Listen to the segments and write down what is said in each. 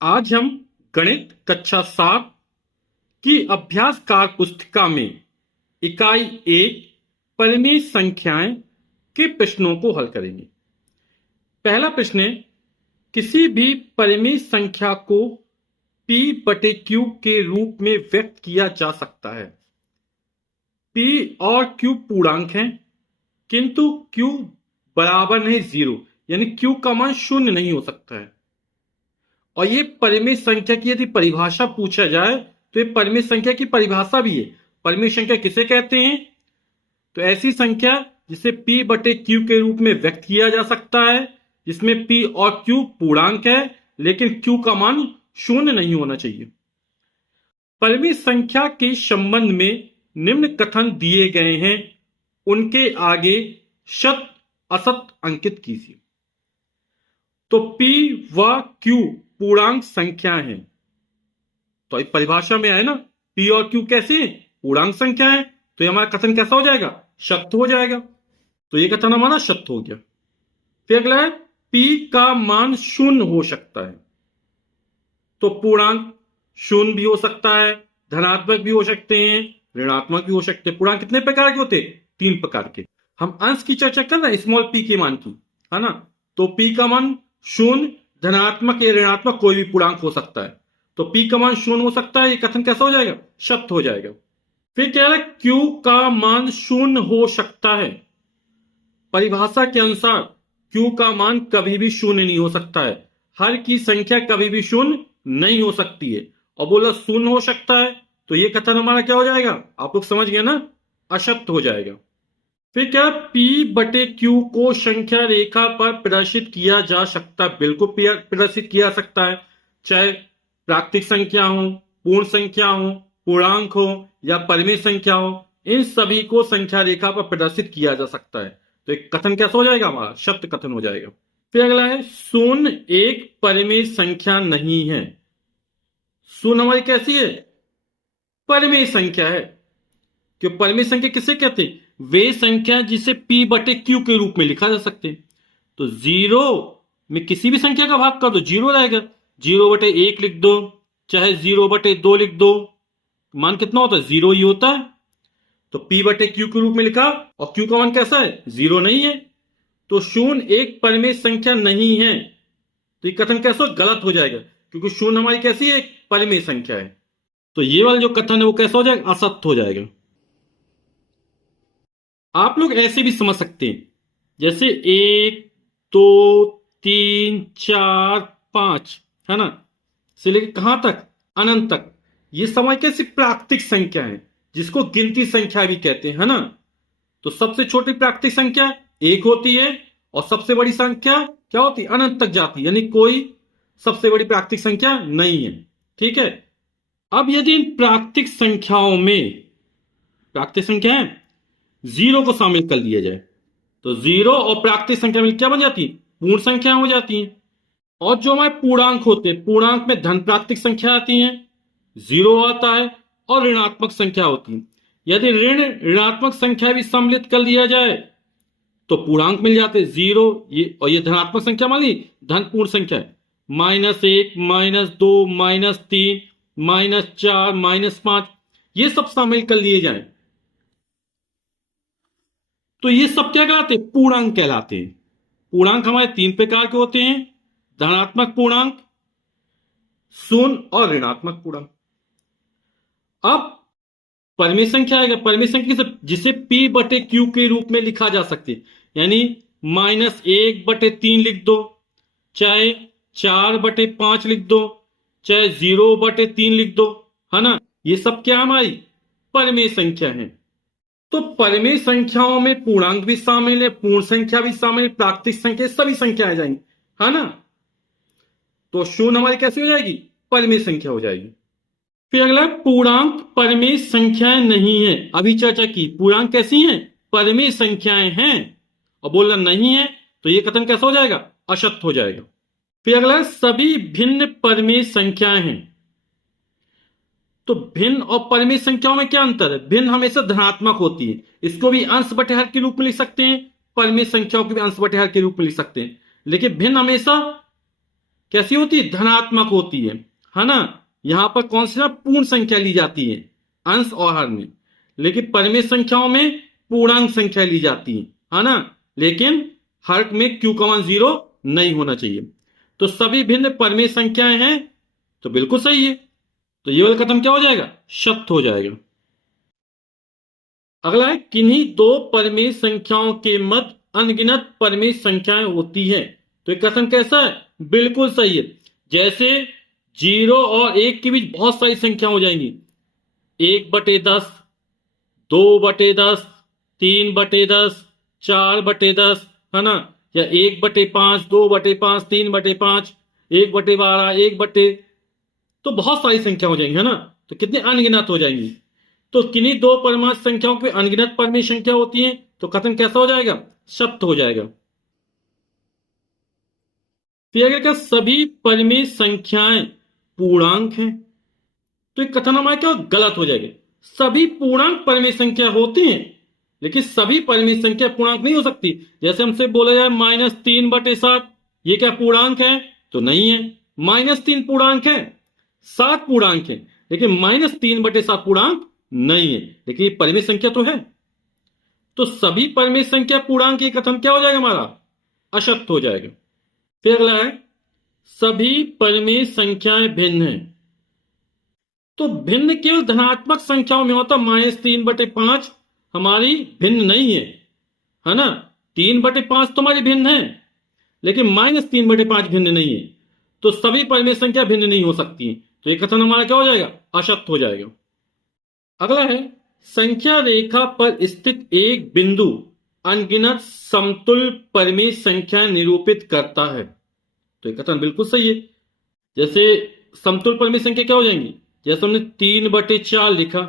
आज हम गणित कक्षा 7 की अभ्यासकार पुस्तिका में इकाई 1 परिमेय संख्याएं के प्रश्नों को हल करेंगे। पहला प्रश्न है, किसी भी परिमेय संख्या को p बटे q के रूप में व्यक्त किया जा सकता है। p और q पूर्णांक हैं, किंतु q बराबर नहीं 0, यानी q का मान शून्य नहीं हो सकता है। और ये परिमेय संख्या की यदि परिभाषा पूछा जाए तो ये परिमेय संख्या की परिभाषा भी है। परिमेय संख्या किसे कहते हैं? तो ऐसी संख्या जिसे p बटे q के रूप में व्यक्त किया जा सकता है, जिसमें p और q पूर्णांक है लेकिन q का मान शून्य नहीं होना चाहिए। परिमेय संख्या के संबंध में निम्न कथन दिए गए हैं, उनके आगे शत असत अंकित कीजिए। तो p व q पूर्णांक संख्या है, तो इस परिभाषा में है ना, p और q कैसे पूर्णांक संख्या है, तो ये हमारा कथन कैसा हो जाएगा? शत हो जाएगा। तो ये कथन हमारा शत हो गया। फिर अगला है, p का मान शून्य हो सकता है। तो पूर्णांक शून्य भी हो सकता है, धनात्मक भी हो सकते हैं, ऋणात्मक भी हो सकते हैं। पूर्णांक कितने प्रकार के होते हैं? 3 प्रकार के। हम अंश की चर्चा कर रहे हैं, स्मॉल p के मान की, है ना। तो p का मान शून्य, धनात्मक या ऋणात्मक कोई भी पूर्णांक हो सकता है। तो p का मान शून्य हो सकता है, ये कथन कैसा हो जाएगा? शत हो जाएगा। फिर क्या है, q का मान शून्य हो सकता है। परिभाषा के अनुसार q का मान कभी भी शून्य नहीं हो सकता है। हर की संख्या कभी भी शून्य नहीं हो सकती है। और बोला शून्य हो सकता है, तो ये कथन हमारा क्या हो जाएगा? आप लोग समझ गए ना, अशक्त हो जाएगा। फिर क्या, p बटे q को संख्या रेखा पर प्रदर्शित किया जा सकता है। बिल्कुल प्रदर्शित किया जा सकता है, चाहे प्राकृतिक संख्या हो, पूर्ण संख्या हो, पूर्णांक हो या परिमेय संख्या हो, इन सभी को संख्या रेखा पर प्रदर्शित किया जा सकता है। तो एक कथन कैसा हो जाएगा? हमारा शब्द कथन हो जाएगा। फिर अगला है, शून्य एक परिमेय संख्या नहीं है। शून्य हमारी कैसी है? परिमेय संख्या है। क्यों परिमेय संख्या किसे कहते हैं? वे संख्या जिसे p बटे q के रूप में लिखा जा सकते हैं। तो 0 में किसी भी संख्या का भाग कर दो, 0 रहेगा। 0 बटे 1 लिख दो, चाहे 0 बटे 2 लिख दो, मान कितना होता है? 0 ही होता है। तो p बटे q के रूप में लिखा, और q का मान कैसा है? 0 नहीं है। तो शून्य एक परिमेय संख्या नहीं है। तो ये कथन कैसा? गलत हो जाएगा, क्योंकि शून्य हमारी कैसी है? परिमेय संख्या है। तो ये वाला जो कथन है वो कैसा हो जाएगा? असत्य हो जाएगा। आप लोग ऐसे भी समझ सकते हैं, जैसे 1 2 3 4 5, है ना, से लेकर कहां तक? अनंत तक। ये समय कैसी प्राकृतिक संख्या है, जिसको गिनती संख्या भी कहते हैं, है ना। तो सबसे छोटी प्राकृतिक संख्या 1 होती है, और सबसे बड़ी संख्या क्या होती है? अनंत तक जाती है, यानी कोई सबसे बड़ी प्राकृतिक संख्या नहीं है। ठीक है। अब यदि इन प्राकृतिक संख्याओं में, प्राकृतिक संख्या है, 0 को शामिल कर लिया जाए, तो 0 और प्राकृतिक संख्या मिलकर क्या बन जाती है? पूर्ण संख्या हो जाती है। और जो हमारे पूर्णांक होते हैं, पूर्णांक में धन प्राकृतिक संख्या आती है, 0 आता है, और ऋणात्मक संख्या होती है। यदि ऋणात्मक संख्या भी सम्मिलित कर लिया जाए तो पूर्णांक मिल जाते हैं 0, ये और ये धनात्मक संख्या मान ली, धन पूर्ण संख्या है। -1 -2 -3 -4 -5, ये सब शामिल कर लिए जाए तो ये सब क्या कहलाते हैं? पूर्णांक कहलाते हैं। पूर्णांक हमारे 3 प्रकार के होते हैं, धनात्मक पूर्णांक, शून्य और ऋणात्मक पूर्णांक। अब परिमेय संख्या आएगा। परिमेय संख्या जिसे p बटे q के रूप में लिखा जा सकती है, यानी -1 बटे 3 लिख दो, चाहे 4 बटे 5 लिख दो, चाहे 0 बटे 3 लिख दो, है ना। ये सब क्या हमारी परिमेय संख्या है। तो परिमेय संख्याओं में पूर्णांक भी शामिल है, पूर्ण संख्या भी शामिल है, प्राकृतिक संख्या, सभी संख्याएं जाएंगी, है ना। तो शून्य हमारी कैसी हो जाएगी? परिमेय संख्या हो जाएगी। फिर अगला, पूर्णांक परिमेय संख्याएं नहीं है। अभी चर्चा की पूर्णांक कैसी हैं? परिमेय संख्याएं हैं। और बोलना नहीं है तो यह कथन कैसा हो जाएगा? अशक्त हो जाएगा। फिर अगला, सभी भिन्न परिमेय संख्याएं हैं। तो भिन्न और परिमेय संख्याओं में क्या अंतर है? भिन्न हमेशा धनात्मक होती है, इसको भी अंश बटे हर के रूप में लिख सकते हैं, परिमेय संख्याओं को भी अंश बटे हर के रूप में लिख सकते हैं। लेकिन भिन्न हमेशा कैसी होती है, धनात्मक होती है ना। यहां पर कौन सी ना पूर्ण संख्या ली जाती है अंश और हर में, लेकिन परिमेय संख्याओं में पूर्णांक संख्या ली जाती है ना। लेकिन हर में q का मान 0 नहीं होना चाहिए। तो सभी भिन्न परिमेय संख्याएं हैं, तो बिल्कुल सही है। तो ये वाला कथन क्या हो जाएगा, सत्य हो जाएगा। अगला है, किन्हीं दो परिमेय संख्याओं के मध्य अनगिनत परिमेय संख्याएं होती है। तो ये कथन कैसा है, बिल्कुल सही है। जैसे 0 और 1 के बीच बहुत सारी संख्या हो जाएंगी, 1/10, 2/10, 3/10, 4/10, है ना, या 1/5, 2/5, 3/5, 1/12, 1/, तो बहुत सारी संख्या हो जाएंगी, है ना। तो कितने अनगिनत हो जाएंगी। तो किन्हीं दो परिमाण संख्याओं पे अनगिनत परिमेय संख्या होती है, तो कथन कैसा हो जाएगा, सत्य हो जाएगा। फिर अगर क्या सभी परिमेय संख्याएं पूर्णांक हैं, तो एक कथन हमारा क्या गलत हो जाएगा। सभी पूर्णांक परिमेय संख्या होती हैं, लेकिन सभी परिमेय संख्या पूर्णांक नहीं हो सकती। जैसे हमसे बोला जाए -3/7, ये क्या पूर्णांक है, तो नहीं है। -3 पूर्णांक है, 7 पूर्णांक है, लेकिन -3/7 पूर्णांक नहीं है, लेकिन ये परिमेय संख्या तो है। तो सभी परिमेय संख्या पूर्णांक, ये कथन क्या हो जाएगा हमारा, असत्य हो जाएगा। फिर अगला है, सभी परिमेय संख्याएं भिन्न हैं। तो भिन्न केवल धनात्मक संख्याओं में होता, -3/5 हमारी भिन्न नहीं है ना। 3/5 तो हमारी भिन्न है, लेकिन -3/5 भिन्न नहीं है। तो सभी परिमेय संख्या भिन्न नहीं हो सकती। तो यह कथन हमारा क्या हो जाएगा, असत्य हो जाएगा। अगला है, संख्या रेखा पर स्थित एक बिंदु अनगिनत समतुल्य परिमेय संख्या निरूपित करता है। तो यह कथन बिल्कुल सही है। जैसे समतुल्य परिमेय संख्या क्या हो जाएंगी, जैसे हमने 3/4 लिखा,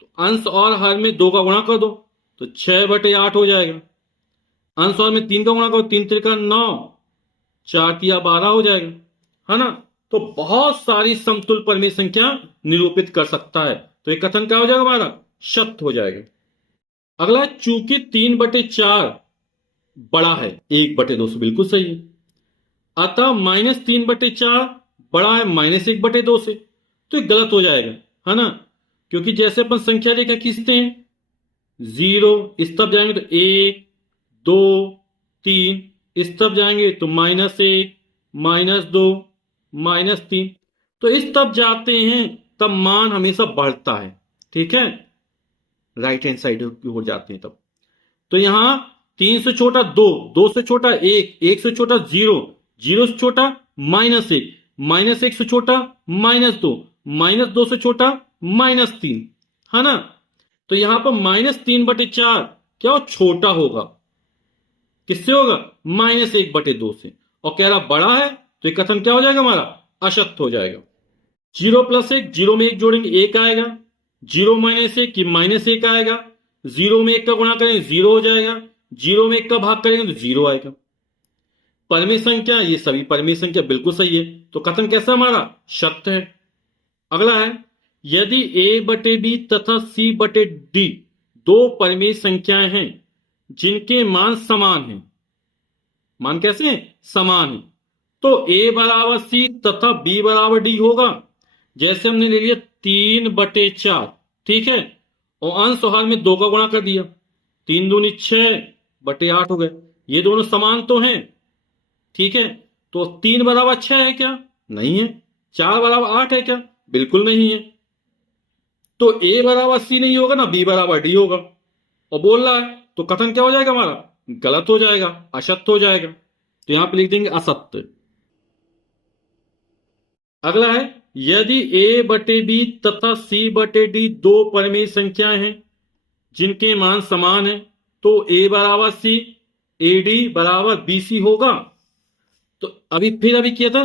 तो अंश और हर में 2 का गुणा कर दो, तो 6/8 हो जाएगा। अंश और में 3 का गुणा करो, 3×3 = 9, 4×3 = 12 हो जाएगा, है ना। तो बहुत सारी समतुल्य परिमेय संख्या निरूपित कर सकता है। तो ये कथन क्या हो जाएगा हमारा, सत्य हो जाएगा। अगला, चूंकि 3/4 बड़ा है 1/2 से, बिल्कुल सही है। अतः -3/4 बड़ा है -1/2 से, तो ये गलत हो जाएगा, है ना। क्योंकि जैसे अपन संख्या रेखा खींचते हैं, 0 इस तरफ जाएंगे तो 1, 2, 3, इस तरफ जाएंगे तो -1, -2, -3, तो इस तरफ जाते हैं तब मान हमेशा बढ़ता है, ठीक है, राइट हैंड साइड की ओर जाते हैं तब। तो यहां 3 से छोटा 2, 2 से छोटा 1, 1 से छोटा 0, 0 से छोटा -1, -1 से छोटा -2, -2 से छोटा -3, है ना। तो यहां पर -3/4 क्या हो, छोटा होगा, किससे होगा, -1/2 से। और कह रहा बड़ा है, तो ये कथन क्या हो जाएगा हमारा, असत्य हो जाएगा। 0 + 1, 0 में 1 जोड़ेंगे 1 आएगा, 0 - 1 कि -1 आएगा, 0 में 1 का गुणा करेंगे 0 हो जाएगा, 0 में 1 का भाग करेंगे तो 0 आएगा। परिमेय संख्या, ये सभी परिमेय संख्या बिल्कुल सही है। तो कथन कैसा हमारा, सत्य है। अगला है, यदि a/b तथा c/d दो परिमेय संख्याएं हैं जिनके मान समान हैं, मान कैसे हैं, समान है, तो a = c तथा b = d होगा। जैसे हमने ले लिया 3/4, ठीक है, और अंश और हर में 2 का गुणा कर दिया, 3 दूनी 6/8 हो गए। ये दोनों समान तो हैं, ठीक है। तो 3 = 6 है क्या, नहीं है। 4 = 8 है क्या, बिल्कुल नहीं है। तो a = c नहीं होगा ना, b = d होगा। और बोल रहा है, तो कथन क्या हो जाएगा हमारा, गलत हो जाएगा, असत्य हो जाएगा। तो यहां पे लिख देंगे असत्य। अगला है, यदि a/b तथा c/d दो परिमेय संख्याएं हैं जिनके मान समान हैं, तो a = c, ad = bc होगा। तो अभी किया था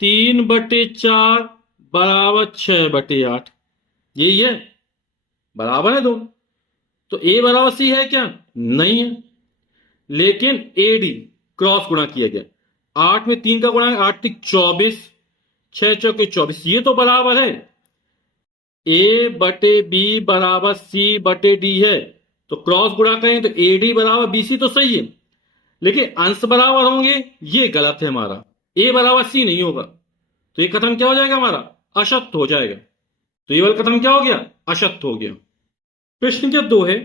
3/4 = 6/8, यही है, बराबर है दोनों। तो a = c है क्या, नहीं है। लेकिन ad क्रॉस गुणा किया गया, 8 में 3 का गुणा, 8 × 24, 6 × 4 = 24, ये तो बराबर है। a/b = c/d है, तो क्रॉस गुणा करें तो ad = bc, तो सही है। लेकिन अंश बराबर होंगे, ये गलत है हमारा। ए बराबर सी नहीं होगा तो ये कथन क्या हो जाएगा हमारा, असत्य हो जाएगा। तो ये वाला कथन क्या हो गया, असत्य हो गया। प्रश्न संख्या 2 है,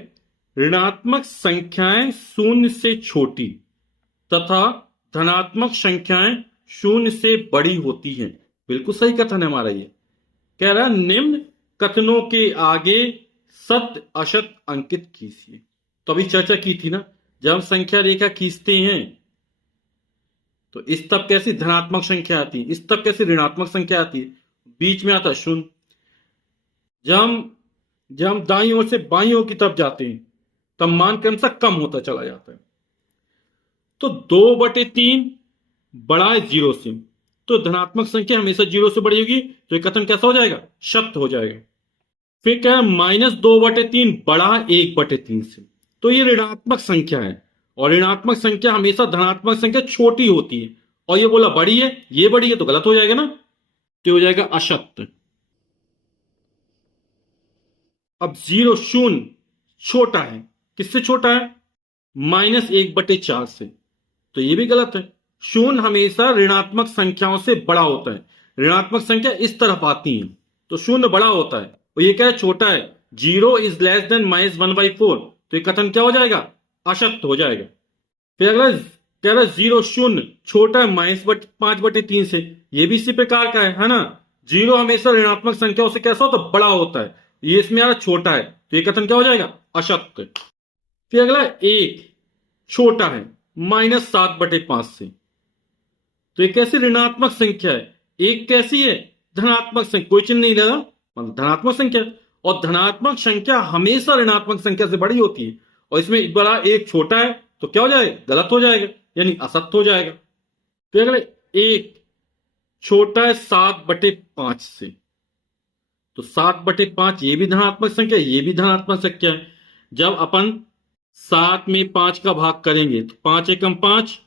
ऋणात्मक संख्याएं शून्य से छोटी तथा धनात्मक संख्याएं शून्य से बड़ी होती हैं। बिल्कुल सही कथन है हमारा ये। कह रहा है निम्न कथनों के आगे सत्य असत्य अंकित कीजिए। तो अभी चर्चा की थी ना, जब हम संख्या रेखा खींचते हैं तो इस तब कैसी धनात्मक संख्या आती है, इस तब कैसी ऋणात्मक संख्या आती है, बीच में आता है शून्य। जब हम दाईं ओर से बाईं ओर की तरफ जाते हैं तब मान क्रमशः कम होता चला जाता है। तो 2/3 बड़ा है 0 से, तो धनात्मक संख्या हमेशा 0 से बड़ी होगी, तो ये कथन कैसा हो जाएगा, सत्य हो जाएगा। फिर क्या है, -2/3 बड़ा है 1/3 से, तो ये ऋणात्मक संख्या है और ऋणात्मक संख्या हमेशा धनात्मक संख्या छोटी होती है। और ये बोला बड़ी है, ये बड़ी है, तो गलत हो जाएगा ना, तो हो जाएगा असत्य। अब 0 शून्य छोटा है, किससे छोटा है, -1/4 से, तो ये भी गलत है। शून्य हमेशा ऋणात्मक संख्याओं से बड़ा होता है, ऋणात्मक संख्या इस तरफ आती है तो शून्य बड़ा होता है, और ये क्या है, छोटा है। 0 इज लेस देन -1/4, तो ये कथन क्या हो जाएगा, असत्य हो जाएगा। फिर अगला कह रहा है 0 शून्य छोटा है -5/3 से, ये भी इसी प्रकार का है ना। 0 हमेशा ऋणात्मक संख्याओं से कैसा होता है, बड़ा होता है, ये इसमें आ रहा छोटा है, तो ये कथन क्या हो जाएगा, असत्य। फिर अगला 1 छोटा है -7/5 से, तो ये कैसी ऋणात्मक संख्या है, एक कैसी है, धनात्मक संख्या, कोई चिन्ह नहीं लगा, मतलब धनात्मक संख्या। और धनात्मक संख्या हमेशा ऋणात्मक संख्या से बड़ी होती है, और इसमें बड़ा एक छोटा है, तो क्या हो जाएगा, गलत हो जाएगा, यानी असत्य हो जाएगा। तो अगले 1 छोटा है 7/5 से, तो 7/5 ये भी धनात्मक संख्या, ये भी धनात्मक संख्या है। जब अपन 7 में 5 का भाग करेंगे तो 5 एकम 5,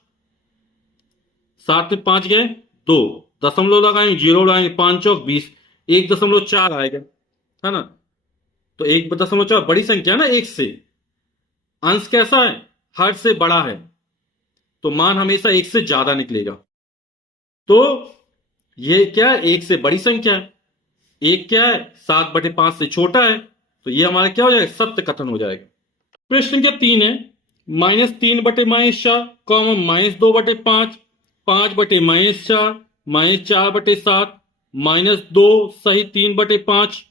7 में 5 गए 2, दशमलव लगाएंगे, 0 लगाएंगे, 5 चौक 20, 1.4 आएगा, है ना। तो 1.4 बड़ी संख्या है ना, एक से। अंश कैसा है, हर से बड़ा है, तो मान हमेशा एक से ज्यादा निकलेगा। तो ये क्या है, एक से बड़ी संख्या है। एक क्या है, 7/5 से छोटा है, तो ये हमारा क्या हो जाएगा, सत्य कथन हो जाएगा। प्रश्न संख्या 3 है, -3/-4, -2/5, 5/-4, -4/7, -2 सही 3/5,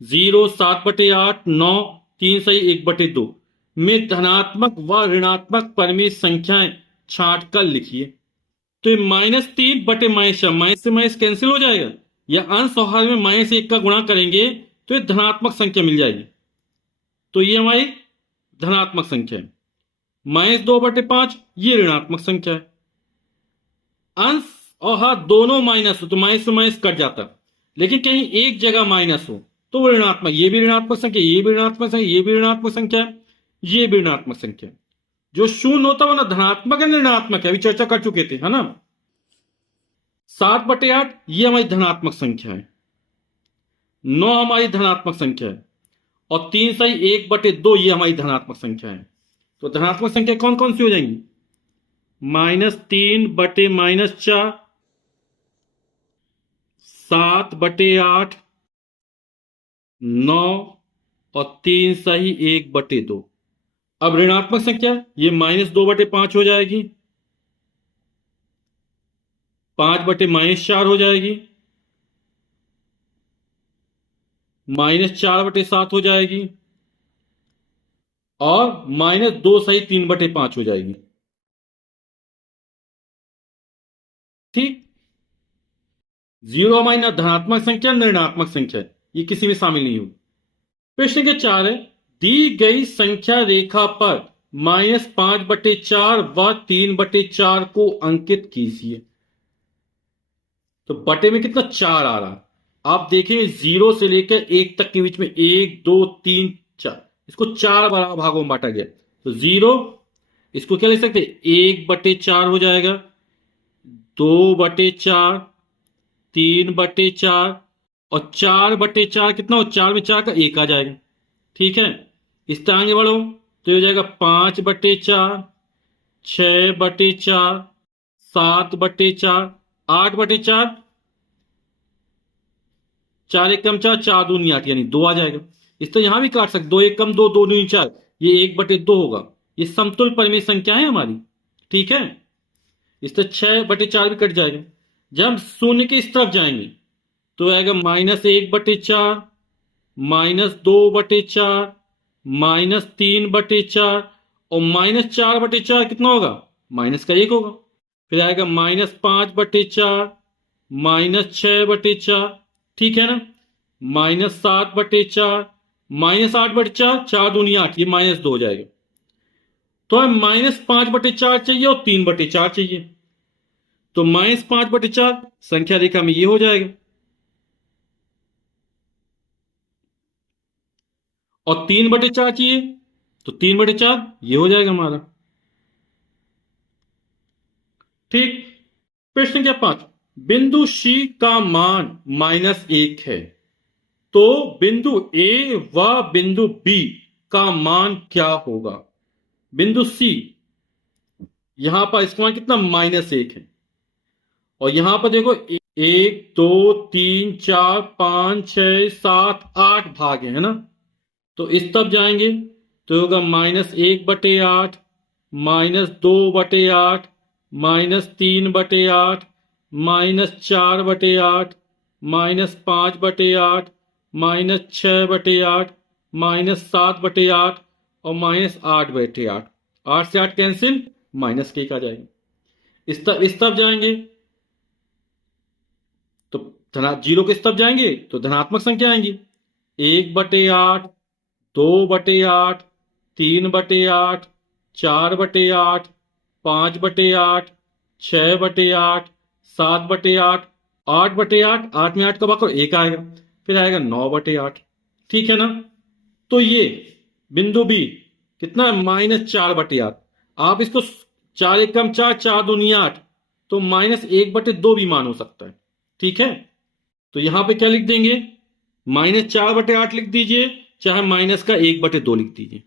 0 7/8, 9 3 सही 1/2 में धनात्मक व ऋणात्मक परिमेय संख्याएं छांट कर लिखिए। तो ये -3/-4, माइनस से माइनस कैंसिल हो जाएगा, या अंश और हर में -1 का गुणा करेंगे तो ये धनात्मक संख्या मिल जाएगी, तो ये हमारी धनात्मक संख्या है। -2/5 ये ऋणात्मक संख्या है। अंश और हर दोनों माइनस हो तो माइनस से माइनस कट जाता, लेकिन कहीं एक जगह माइनस हो तो वो ऋणात्मक, ये भी ऋणात्मक संख्या, ये भी ऋणात्मक संख्या, ये भी ऋणात्मक संख्या है, ये भी ऋणात्मक संख्या है। जो शून्य होता है ना धनात्मक है ऋणात्मक है, अभी चर्चा कर चुके थे, है ना। 7/8 ये हमारी धनात्मक संख्या है, 9 हमारी धनात्मक संख्या है, और 3 सही 1/2 ये हमारी धनात्मक संख्या है। तो धनात्मक संख्या कौन कौन सी हो जाएंगी, -3/-4, 7/8, 9 और 3 सही 1/2। अब ऋणात्मक संख्या ये -2/5 हो जाएगी, 5/-4 हो जाएगी, -4/7 हो जाएगी, और -2 सही 3/5 हो जाएगी। ठीक, 0 हमारी ना धनात्मक संख्या न ऋणात्मक संख्या है, ये किसी में शामिल नहीं होगी। प्रश्न के 4 है, दी गई संख्या रेखा पर -5/4 व 3/4 को अंकित कीजिए। तो बटे में कितना 4 आ रहा, आप देखेंगे 0 से लेकर 1 तक के बीच में 1 2 3 4, इसको 4 भागों में बांटा गया। तो 0 इसको क्या लिख सकते, 1/4 हो जाएगा, 2/4, 3/4, और 4/4 कितना हो, 4 में 4 का 1 आ जाएगा। ठीक है, इस तरह आगे बढ़ो तो हो जाएगा 5/4, 6/4, 7/4, 8/4, 4 एक कम 4, 4 दूनी 8, यानी 2 आ जाएगा। इस तो यहां भी काट सकते, 2 एक कम 2, 2 दूनी 4, ये 1/2 होगा। ये समतुल्य परिमेय संख्या है हमारी, ठीक है। इस तो 6/4 भी कट जाएगा। जब हम शून्य के इस तरफ जाएंगे तो आएगा -1/4, -2/4, -3/4 और -4/4 कितना होगा? -1 होगा। फिर आएगा -5/4, -6/4, ठीक है ना, -7/4, -8/4, 4 दूनी 8, ये -2 हो जाएगा। तो हमें -5/4 चाहिए और 3/4 चाहिए, तो -5/4 संख्या रेखा में ये हो जाएगा, और 3/4 चाहिए तो 3/4 ये हो जाएगा हमारा, ठीक। प्रश्न संख्या 5, बिंदु C का मान -1 है, तो बिंदु A व बिंदु B का मान क्या होगा? बिंदु C, यहां पर इसका मान कितना? -1 है, और यहां पर देखो 1 2 3 4 5 6 7 8 भाग है ना, तो इस तरफ जाएंगे तो होगा -1/8, -2/8, -3/8, -4/8, -5/8, -6/8, -7/8 और -8/8। 8 से 8 कैंसिल, -1 आ जाएगा। इस तरफ जाएंगे तो जीरो के इस तरफ जाएंगे तो धनात्मक संख्या आएंगी, 1/8, 2/8, 3/8, 4/8, 5/8, 6/8, 7/8, 8/8, 8 में 8 का भाग 1 आएगा, फिर आएगा 9/8, ठीक है ना। तो ये बिंदु बी कितना है? -4/8। आप इसको 4 एक कम 4, 4 दूनी 8, तो -1/2 भी मान हो सकता है, ठीक है। तो यहां पे क्या लिख देंगे? -4/8 लिख दीजिए, चाहे -1/2 लिख दीजिए।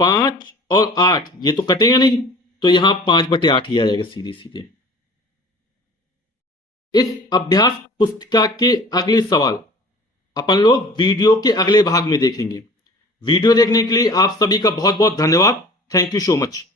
5 और 8 ये तो कटेगा नहीं, तो यहां 5/8 ही आ जाएगा सीधे सीधे। इस अभ्यास पुस्तिका के अगले सवाल अपन लोग वीडियो के अगले भाग में देखेंगे। वीडियो देखने के लिए आप सभी का बहुत बहुत धन्यवाद। Thank you so much.